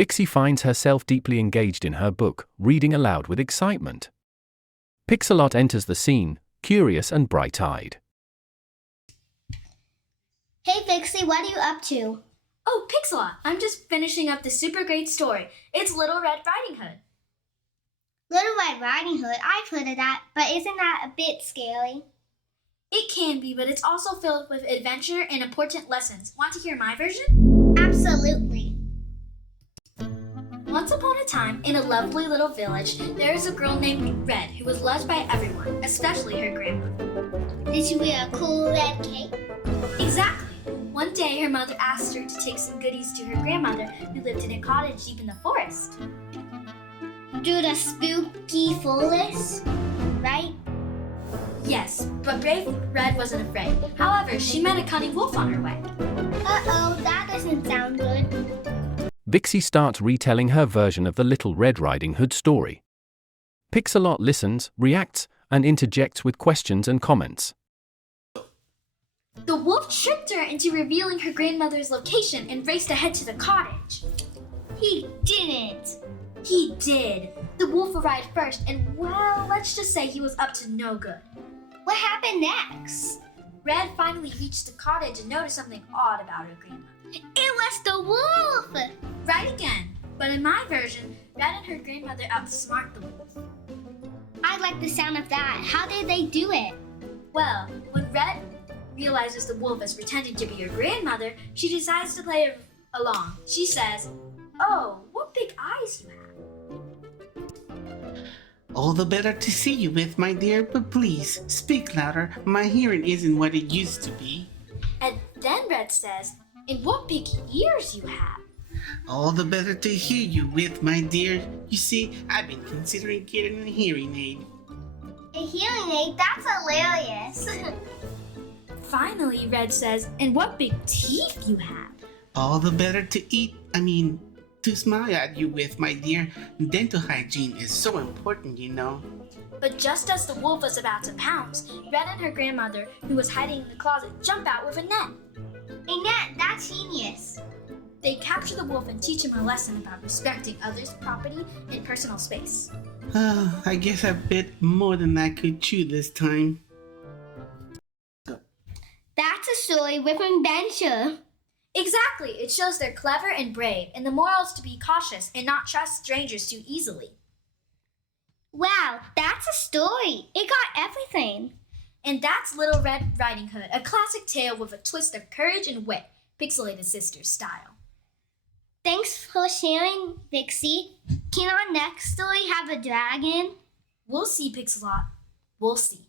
Vixie finds herself deeply engaged in her book, reading aloud with excitement. Pixalot enters the scene, curious and bright-eyed. Hey Vixie, what are you up to? Oh, Pixalot, I'm just finishing up the super great story. It's Little Red Riding Hood. Little Red Riding Hood, I've heard of that, but isn't that a bit scary? It can be, but it's also filled with adventure and important lessons. Want to hear my version? Absolutely. Once upon a time, in a lovely little village, there was a girl named Red who was loved by everyone, especially her grandmother. Did she wear a cool red cape? Exactly. One day, her mother asked her to take some goodies to her grandmother who lived in a cottage deep in the forest. Through the spooky forest, right? Yes, but brave Red wasn't afraid. However, she met a cunning wolf on her way. Uh-oh, that doesn't sound good. Vixie starts retelling her version of the Little Red Riding Hood story. Pixalot listens, reacts, and interjects with questions and comments. The wolf tricked her into revealing her grandmother's location and raced ahead to the cottage. He didn't. He did. The wolf arrived first, and well, let's just say he was up to no good. What happened next? Red finally reached the cottage and noticed something odd about her grandmother. It was the wolf! Right again. But in my version, Red and her grandmother outsmart the wolf. I like the sound of that. How did they do it? Well, when Red realizes the wolf is pretending to be her grandmother, she decides to play along. She says, "Oh, what big eyes you have." All the better to see you with, my dear, but please, speak louder. My hearing isn't what it used to be. And then Red says, "And what big ears you have." All the better to hear you with, my dear. You see, I've been considering getting a hearing aid. A hearing aid? That's hilarious. Finally, Red says, "And what big teeth you have." All the better to smile at you with, my dear. Dental hygiene is so important, you know. But just as the wolf was about to pounce, Red and her grandmother, who was hiding in the closet, jump out with a net. A net, that's genius. They capture the wolf and teach him a lesson about respecting others' property and personal space. I guess I bit more than I could chew this time. That's a story with adventure. Exactly. It shows they're clever and brave, and the moral is to be cautious and not trust strangers too easily. Wow, that's a story. It got everything. And that's Little Red Riding Hood, a classic tale with a twist of courage and wit, Pixelated Sisters style. Thanks for sharing, Vixie. Can our next story have a dragon? We'll see, Pixalot. We'll see.